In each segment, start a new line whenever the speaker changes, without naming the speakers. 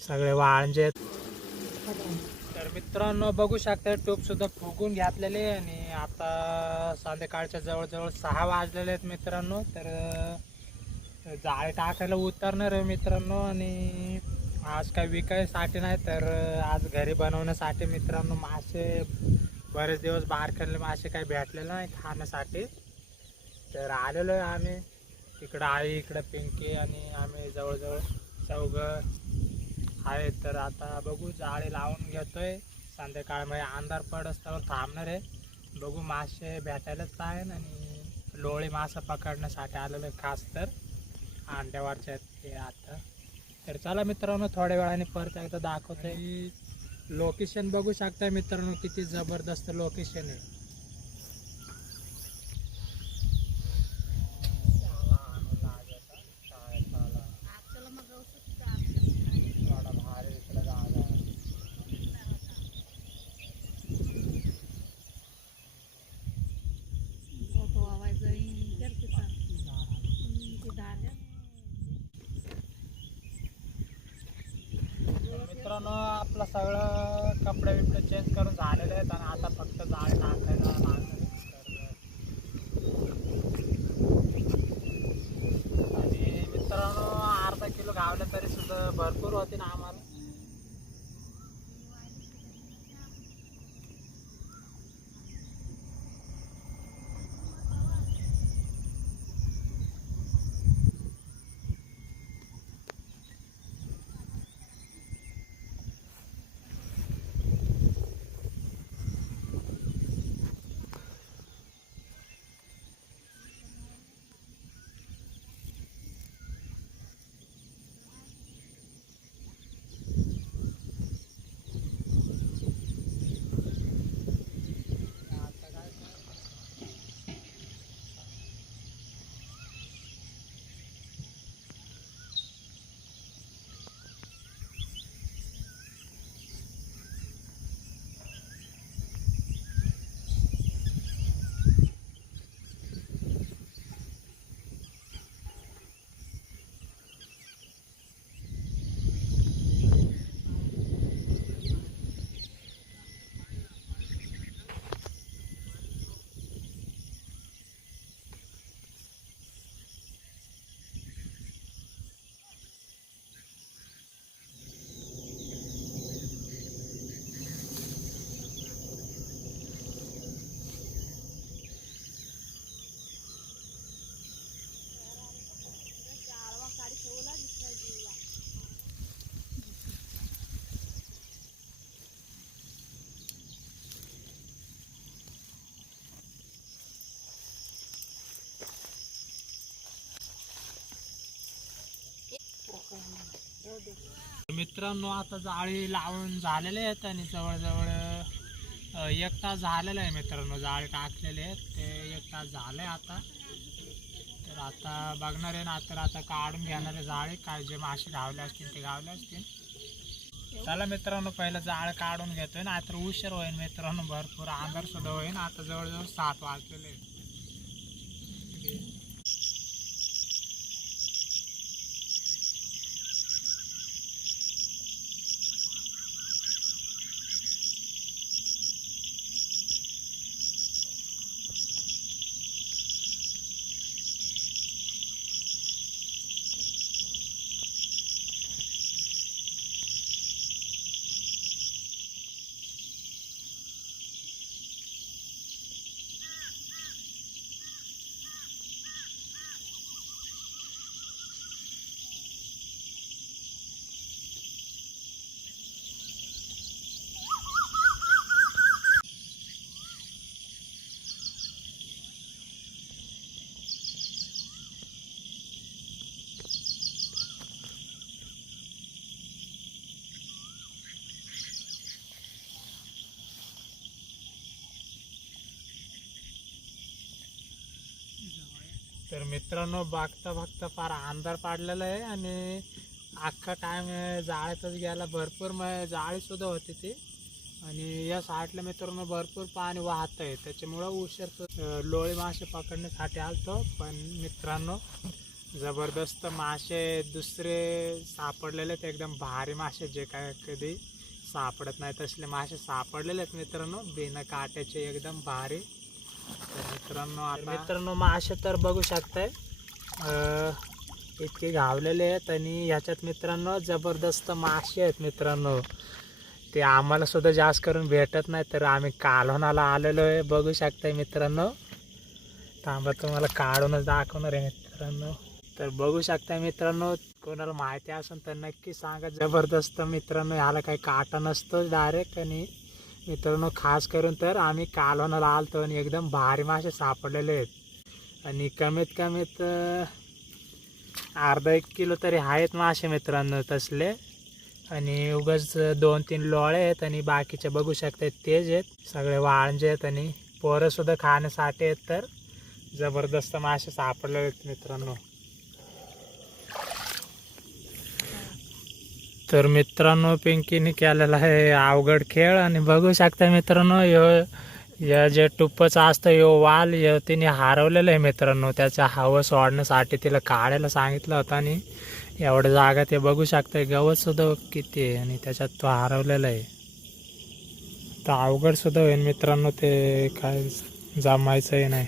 सगळे वाळंजे तर मित्रांनो बघू शकता टोप सुद्धा फुगून घातलेले आहे आणि आता संध्याकाळच्या जवळजवळ सहा वाजलेले आहेत मित्रांनो. तर जाळे टाकायला उतरणार आहे मित्रांनो आणि आज काय विकायसाठी नाही तर आज घरी बनवण्यासाठी मित्रांनो मासे बरेच दिवस बाहेर खेळले मासे काही भेटलेले नाही खाण्यासाठी. तर आलेलो आहे आम्ही. तिकडं आई इकडं पिंकी आणि आम्ही जवळजवळ चौघं आहे तर आता बघू जाळे लावून घेतोय. संध्याकाळमध्ये अंधार पड थांबणार आहे. बघू मासे भेटायलाच आहे आणि लोळे मासा पकडण्यासाठी आलेलं आहे खास तर. अंड्यावरचे आहेत ते आता. तर चला मित्रांनो थोड्या वेळाने परत एकदा दाखवतोय. लोकेशन बघू शकता मित्रांनो किती जबरदस्त लोकेशन आहे थोडा भारी इकडे जागा आहे. तर मित्रांनो आपलं सगळं कपडे बिपडे चेंज करून झालेले आहेत आणि आता फक्त जाळे टाकायला लागणार आणि मित्रांनो अर्धा किलो गावले तरी सुद्धा भरपूर होते ना आम्हाला. मित्रांनो आता जाळी लावून झालेले आहेत आणि जवळजवळ एक तास झालेला आहे मित्रांनो जाळी टाकलेले आहेत. ते एक तास झालं आहे आता. तर आता बघणार आहे ना तर आता काढून घेणार आहे जाळी. काय जे मासे गावले असतील ते गावले असतील. चला मित्रांनो पहिलं जाळ काढून घेतोय ना आता उशीर होईल मित्रांनो भरपूर आंधार सुद्धा होईल. आता जवळजवळ सात वाजलेले आहेत. तर मित्रांनो बघता बघता फार अंधार पाडलेला आहे आणि अख्खा टाइम जाळ्यातच गेला. भरपूर मग जाळीसुद्धा होती ती. आणि या साईडला मित्रांनो भरपूर पाणी वाहत आहे. त्याच्यामुळं उशीर लोळी लोळे मासे पकडण्यासाठी आलतो. पण मित्रांनो जबरदस्त मासे दुसरे सापडलेले आहेत. एकदम भारी मासे जे काय कधी सापडत नाही तसले मासे सापडलेले आहेत मित्रांनो. बिना काट्याचे एकदम भारी. मित्रांनो आता मित्रांनो मासे तर बघू शकताय. इतके घावलेले आहेत आणि ह्याच्यात मित्रांनो जबरदस्त मासे आहेत मित्रांनो. ते आम्हाला सुद्धा जास्त करून भेटत नाही तर आम्ही कालवणाला आलेलो आहे. बघू शकताय मित्रांनो. थांबा तुम्हाला काढूनच दाखवणार आहे मित्रांनो. तर बघू शकताय मित्रांनो कोणाला माहिती असेल तर नक्की सांगा. जबरदस्त मित्रांनो ह्याला काही काटा नसतो डायरेक्ट आणि मित्रांनो खास करून तर आम्ही कालवणाला आलतो आणि एकदम भारी मासे सापडलेले आहेत. आणि कमीत कमीत अर्धा एक किलो तरी आहेत मासे मित्रांनो तसले. आणि उगाच दोन तीन लोळे आहेत आणि बाकीचे बघू शकतात तेच आहेत. सगळे वाळंजे आहेत आणि पोरंसुद्धा खाण्यासाठी आहेत तर जबरदस्त मासे सापडले आहेत मित्रांनो. तर मित्रांनो पिंकीने केलेला आहे अवघड खेळ. आणि बघू शकता मित्रांनो ह्यो या जे टुप्पचं असतं यो वाल ह्यो तिने हरवलेलं आहे मित्रांनो. त्याचा हवं सोडण्यासाठी तिला काढायला सांगितलं होतं आणि एवढं जागा ते बघू शकतं गवत सुद्धा किती आहे आणि त्याच्यात तो हरवलेला आहे. तर अवघड सुद्धा होईल मित्रांनो ते काय जमायचंही नाही.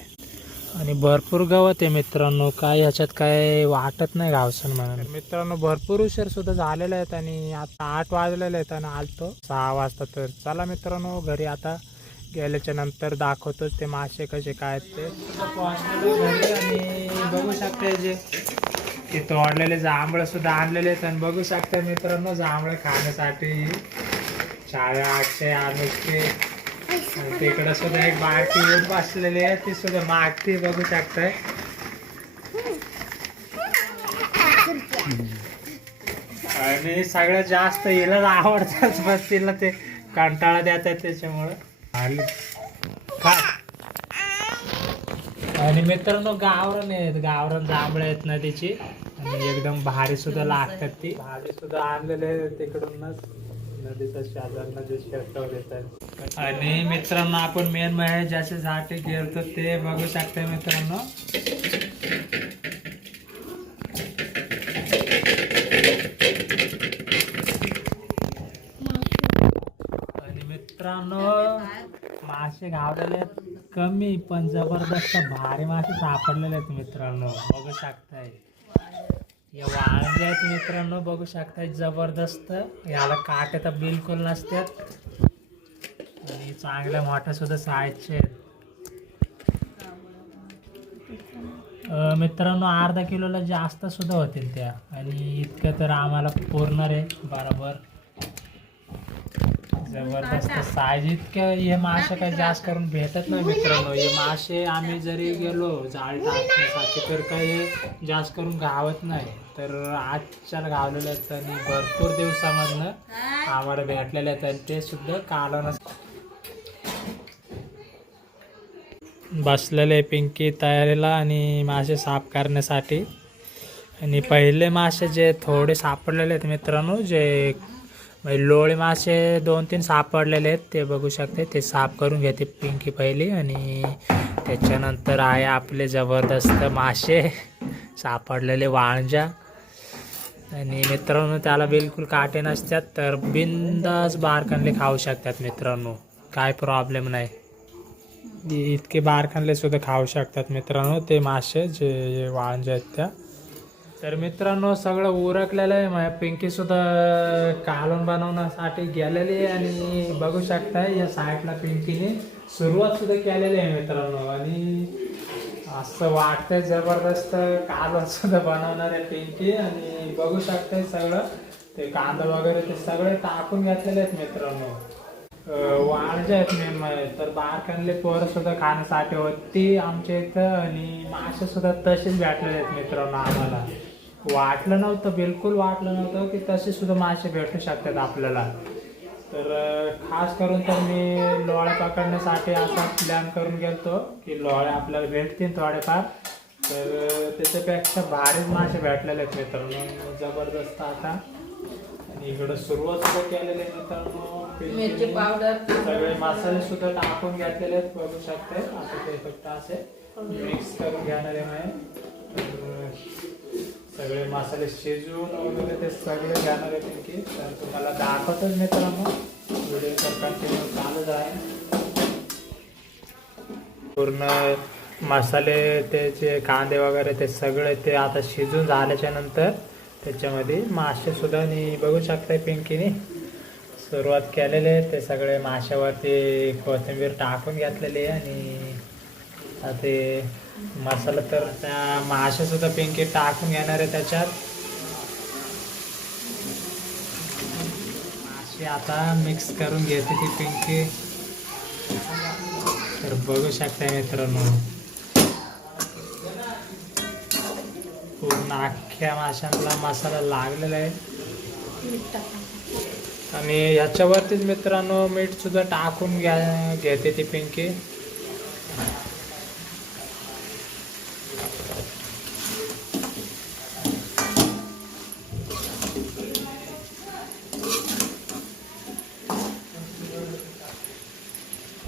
आणि भरपूर गवत आहे मित्रांनो. काय ह्याच्यात काय वाटत नाही गावसन म्हणून. मित्रांनो भरपूर उशीर सुद्धा झालेला आहेत आणि आता आठ वाजलेले आहेत आणि आलतो. सहा वाजता तर चला मित्रांनो घरी आता गेल्याच्यानंतर दाखवतो ते मासे कसे काय आहेत ते. आणि बघू शकता जे ते तोडलेले जांभळं सुद्धा आणलेले आहेत. आणि बघू शकता मित्रांनो जांभळं खाण्यासाठी चाळ्या आठशे अनुष्के आणि तिकडं सुद्धा एक बारकी येऊन बसलेली आहे. ती सुद्धा मागती बघू शकताय. आणि सगळ्यात जास्त हिला आवडतात बस तिला ते कंटाळा देतात त्याच्यामुळं. आली खा. आणि मित्रांनो गावरण आहेत. गावरण जांभळं आहेत नदीची. आणि एकदम भारी सुद्धा लागतात ती. भारी सुद्धा आणलेले तिकडूनच. नदीचा शेजारला जे शेतावर येतात आणि मित्रांनो आपण मेन म्हणजे झाटे गेलतो ते बघू शकता मित्रांनो. आणि मित्रांनो मासे गावलेले कमी पण जबरदस्त भारी मासे सापडलेले आहेत मित्रांनो. बघू शकताय. या वाळंजे आहेत मित्रांनो बघू शकता जबरदस्त. याला काटे तर बिलकुल नसतात. आणि चांगल्या मोठ्या सुद्धा साईजचे आहेत. मित्रांनो अर्धा किलोला जास्त सुद्धा होतील त्या. आणि इतकं तर आम्हाला पुरणार आहे. बरोबर. जबरदस्त साईज इतकं हे मासे काही जास्त करून भेटत नाही मित्रांनो. हे मासे आम्ही जरी गेलो जाळ टाकण्यासाठी तर काही जास्त करून गावत नाही. तर आजच्याला गावलेले आहेत आणि भरपूर दिवसामधनं आम्हाला भेटलेले आहेत आणि ते सुद्धा कालवण बसलेले पिंकी तयारीला आणि मासे साफ करण्यासाठी. आणि पहिले मासे जे थोडे सापडलेले आहेत मित्रांनो जे म्हणजे लोळे मासे दोन तीन सापडलेले आहेत ते बघू शकते. ते साफ करून घेते पिंकी पहिली आणि त्याच्यानंतर आहे आपले जबरदस्त मासे. सापडलेले वाळंजा आणि मित्रांनो त्याला बिलकुल काटे नसतात तर बिंदास बारकानले खाऊ शकतात मित्रांनो. काय प्रॉब्लेम नाही. इतके बारकानले सुद्धा खाऊ शकतात मित्रांनो ते मासे जे वाळंजे आहेत त्या. तर मित्रांनो सगळं उरकलेलं आहे. माझ्या पिंकी सुद्धा बनवण्यासाठी गेलेली आहे आणि बघू शकताय या साईडला पिंकीने सुरुवात सुद्धा केलेली आहे मित्रांनो. आणि असं वाटतंय जबरदस्त कालूनसुद्धा बनवणार आहे पिंकी. आणि बघू शकताय सगळं. ते कांदा वगैरे ते सगळे टाकून घेतलेले आहेत मित्रांनो. वाळजे आहेत मेन म्हणजे तर बारकांले पोरं सुद्धा खाण्यासाठी होती आमच्या इथं आणि मासे सुद्धा तसेच भेटलेले आहेत मित्रांनो आम्हाला. वाटलं नव्हतं बिलकुल वाटलं नव्हतं की तसे सुद्धा मासे भेटू शकतात आपल्याला. तर खास करून तर मी लोळे पकडण्यासाठी असा प्लॅन करून गेलतो की लोळे आपल्याला भेटतील थोडेफार. तर त्याच्यापेक्षा भारीच मासे भेटलेले आहेत मित्रांनो. जबरदस्त आता. आणि इकडं सुरुवात सुद्धा केलेली आहे मित्रांनो.
मिरची पावडर.
सगळे मसाले सुद्धा टाकून घेतलेले आहेत बघू शकते. असं ते फक्त असे मिक्स करून घेणार आहे सगळे मसाले शिजवून वगैरे ते सगळे जाणार आहे की तर तुम्हाला दाखवतच मित्रांनो. व्हिडिओ तर कंटिन्यू चालूच आहे. पूर्ण मसाले ते जे कांदे वगैरे ते सगळे ते आता शिजून झाल्याच्यानंतर त्याच्यामध्ये मासे सुद्धा आणि बघू शकताय पिंकीने. सुरुवात केलेले आहे ते सगळे माशावरती कोथिंबीर टाकून घेतलेली आहे आणि आता ते मसाला तर त्या मासे सुद्धा पिंकी टाकून घेणार आहे त्याच्यात. मासे आता मिक्स करून घेते ती पिंकी तर बघू शकता मित्रांनो. पूर्ण अख्ख्या माशांना मसाला लागलेला आहे. आणि ह्याच्यावरतीच मित्रांनो मीठ सुद्धा टाकून घ्या घेते ती पिंकी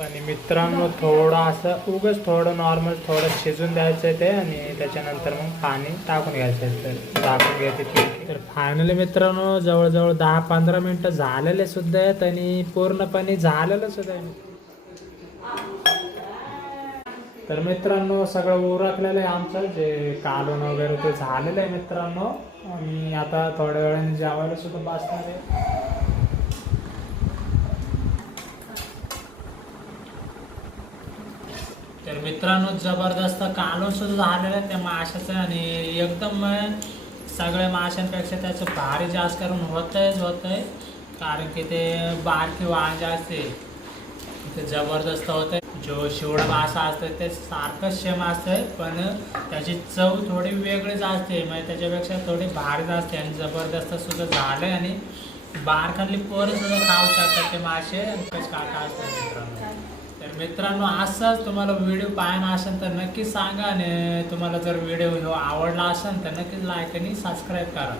आणि मित्रांनो थोडं असं उगच थोडं नॉर्मल थोडं शिजून द्यायचं आहे ते आणि त्याच्यानंतर मग पाणी टाकून घ्यायचं आहे. तर टाकून घ्यायचे पिंकी तर फायनली मित्रांनो जवळजवळ दहा पंधरा मिनटं झालेले सुद्धा आहेत आणि पूर्णपणे झालेलं सुद्धा आहे. तर मित्रांनो सगळं उरकलेलं आहे आमचं जे कालून वगैरे ते झालेलं आहे मित्रांनो. आणि आता थोड्या वेळाने जेवायला सुद्धा बसणार आहे. मित्रांनो जबरदस्त कालूनसुद्धा झालेलं आहे त्या माशाचं आणि एकदम सगळ्या माशांपेक्षा त्याचं भारी जास्त करून होतयच होतं आहे कारण की ते बारकी वांजे असते. ते जबरदस्त होतं जो शिवडा मासा असतो ते सारखंच सेम असतंय पण त्याची चव थोडी वेगळीच असते. म्हणजे त्याच्यापेक्षा थोडी भारीच असते आणि जबरदस्त सुद्धा झालंय आणि बारकातली पोरं सुद्धा खाऊ शकतात ते मासे. काका असतात मित्रांनो. मित्रांनो असंच तुम्हाला व्हिडिओ पाहायला असेल तर नक्कीच सांगा आणि तुम्हाला जर व्हिडिओ आवडला असेल तर नक्कीच लाईक आणि सबस्क्राईब करा.